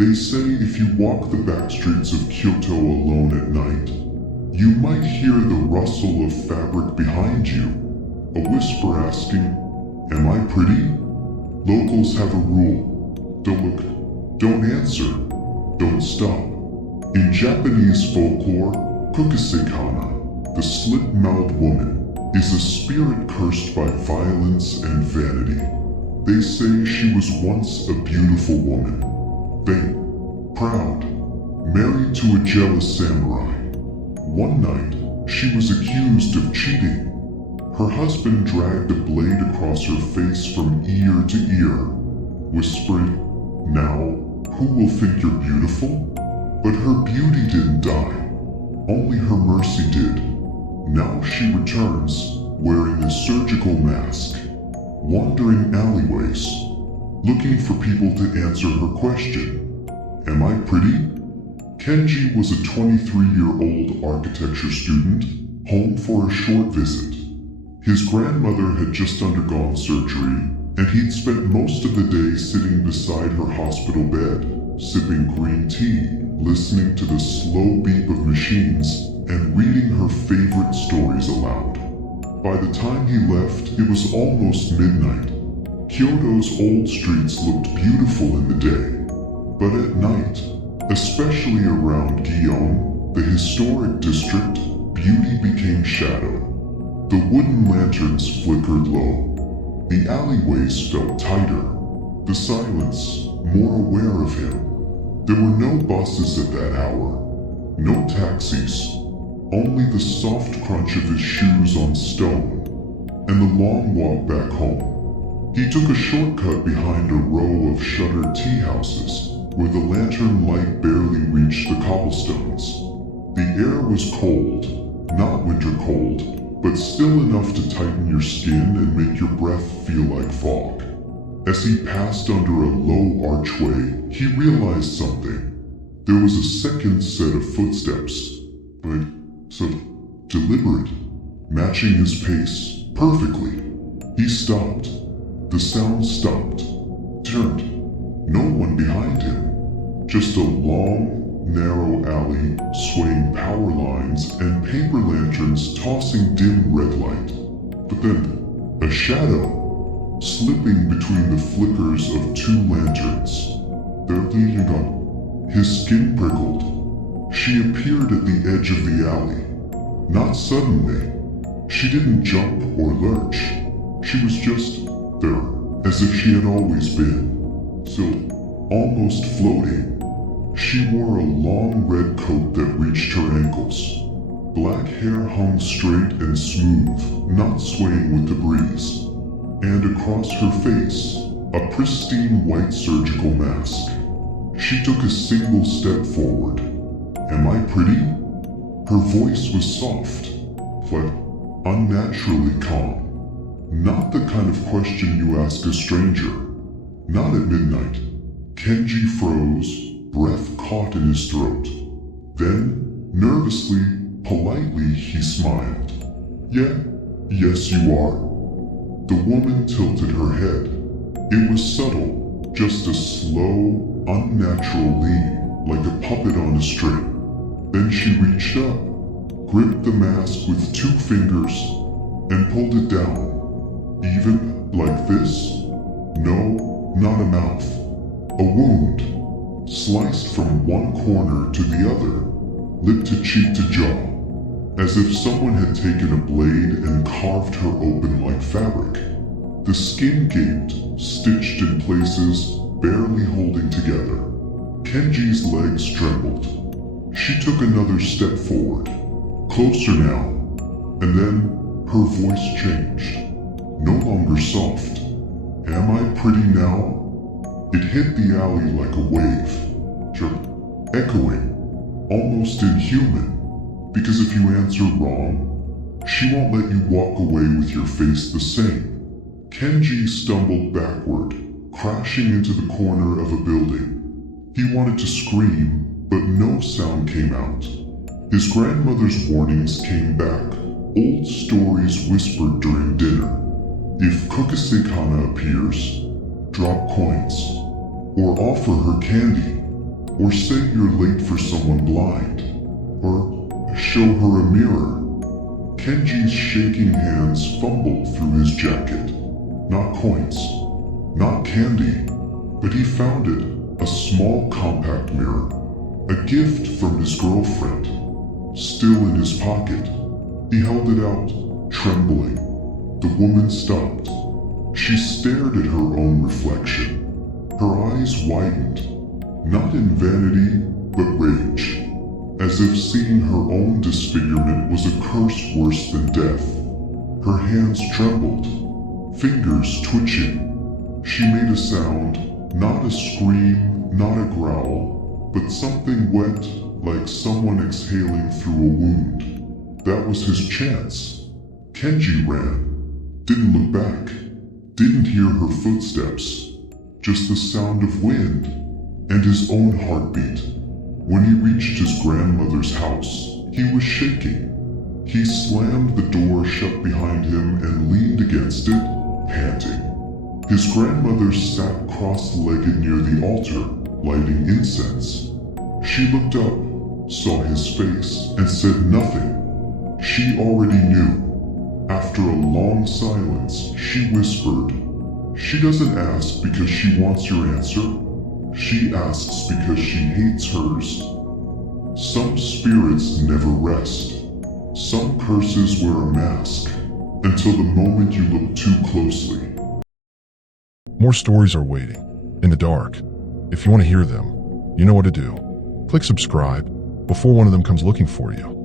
They say if you walk the back streets of Kyoto alone at night, you might hear the rustle of fabric behind you, a whisper asking, "Am I pretty?" Locals have a rule: don't look, don't answer, don't stop. In Japanese folklore, Kukusekana, the slit-mouthed woman, is a spirit cursed by violence and vanity. They say she was once a beautiful woman, vain, proud, married to a jealous samurai. One night, she was accused of cheating. Her husband dragged a blade across her face from ear to ear, whispering, "Now, who will think you're beautiful?" But her beauty didn't die. Only her mercy did. Now she returns, wearing a surgical mask, wandering alleyways, looking for people to answer her question, "Am I pretty?" Kenji was a 23-year-old architecture student, home for a short visit. His grandmother had just undergone surgery, and he'd spent most of the day sitting beside her hospital bed, sipping green tea, listening to the slow beep of machines, and reading her favorite stories aloud. By the time he left, it was almost midnight. Kyoto's old streets looked beautiful in the day, but at night, especially around Gion, the historic district, beauty became shadow. The wooden lanterns flickered low. The alleyways felt tighter. The silence more aware of him. There were no buses at that hour. No taxis. Only the soft crunch of his shoes on stone. And the long walk back home. He took a shortcut behind a row of shuttered tea houses, where the lantern light barely reached the cobblestones. The air was cold, not winter cold, but still enough to tighten your skin and make your breath feel like fog. As he passed under a low archway, he realized something. There was a second set of footsteps, but so deliberate, matching his pace perfectly. He stopped. The sound stopped, turned. No one behind him. Just a long, narrow alley, swaying power lines and paper lanterns tossing dim red light. But then, a shadow, slipping between the flickers of two lanterns. There leaning up, his skin prickled. She appeared at the edge of the alley. Not suddenly. She didn't jump or lurch. She was just there, as if she had always been. So, almost floating. She wore a long red coat that reached her ankles. Black hair hung straight and smooth, not swaying with the breeze. And across her face, a pristine white surgical mask. She took a single step forward. "Am I pretty?" Her voice was soft, but unnaturally calm. Not the kind of question you ask a stranger. Not at midnight. Kenji froze, breath caught in his throat. Then, nervously, politely, he smiled. "Yeah, yes you are." The woman tilted her head. It was subtle, just a slow, unnatural lean, like a puppet on a string. Then she reached up, gripped the mask with 2 fingers, and pulled it down. Even like this? No, not a mouth. A wound, sliced from one corner to the other, lip to cheek to jaw, as if someone had taken a blade and carved her open like fabric. The skin gaped, stitched in places, barely holding together. Kenji's legs trembled. She took another step forward, closer now, and then her voice changed. No longer soft. "Am I pretty now?" It hit the alley like a wave, echoing, almost inhuman, because if you answer wrong, she won't let you walk away with your face the same. Kenji stumbled backward, crashing into the corner of a building. He wanted to scream, but no sound came out. His grandmother's warnings came back, old stories whispered during dinner. If Kukusekana appears, drop coins, or offer her candy. or say you're late for someone blind, or show her a mirror. Kenji's shaking hands fumbled through his jacket. Not coins, not candy, but he found it, a small compact mirror, a gift from his girlfriend, still in his pocket. He held it out, trembling. The woman stopped. She stared at her own reflection. Her eyes widened, not in vanity, but rage, as if seeing her own disfigurement was a curse worse than death. Her hands trembled, fingers twitching. She made a sound, not a scream, not a growl, but something wet, like someone exhaling through a wound. That was his chance. Kenji ran, didn't look back, didn't hear her footsteps, just the sound of wind and his own heartbeat. When he reached his grandmother's house, he was shaking. He slammed the door shut behind him and leaned against it, panting. His grandmother sat cross-legged near the altar, lighting incense. She looked up, saw his face, and said nothing. She already knew. After a long silence, she whispered, "She doesn't ask because she wants your answer. She asks because she hates hers." Some spirits never rest. Some curses wear a mask, until the moment you look too closely. More stories are waiting, in the dark. If you want to hear them, you know what to do. Click subscribe before one of them comes looking for you.